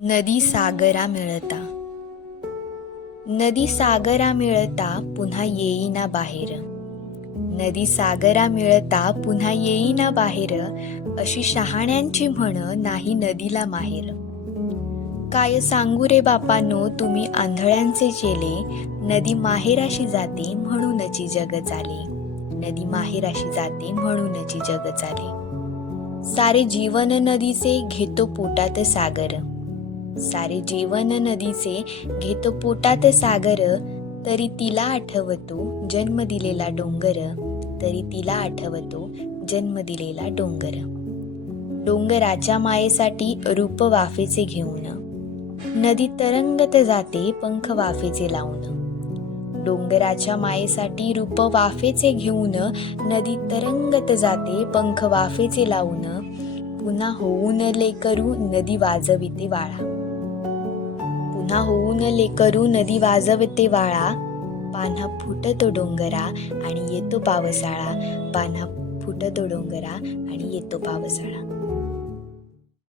नदी सागरा मिळता. नदी सागरा मिळता पुन्हा येईना बाहेर. नदी सागरा मिळता पुन्हा येईना बाहेर अशी शहाण्यांची म्हण नाही नदीला माहेर. काय सांगू रे बापानो तुम्ही आंधळ्यांचे चेले नदी माहेराशी जाते म्हणूनची जग चाले नदी माहेराशी जाते म्हणूनची जग चाले सारे जीवन नदीचे घेतो पोटात सागर. सारे जीवन नदीचे घेतो पोटात सागर तरी तिला आठवतो जन्म दिलेला डोंगर तरी तिला आठवतो जन्म दिलेला डोंगर. डोंगराच्या मायेसाठी रूप वाफेचे घेऊन नदी तरंगत जाते पंख वाफेचे लावून. डोंगराच्या मायेसाठी रूप वाफेचे घेऊन नदी तरंगत जाते पंख वाफेचे लावून. पुन्हा होऊन लेकरू नदी वाजविते वाळा. पुन्हा होऊन लेकरू नदी वाजवते वाळा. पान्हा फुटतो डोंगरा आणि येतो पावसाळा. पान्हा फुटतो डोंगरा आणि येतो पावसाळा.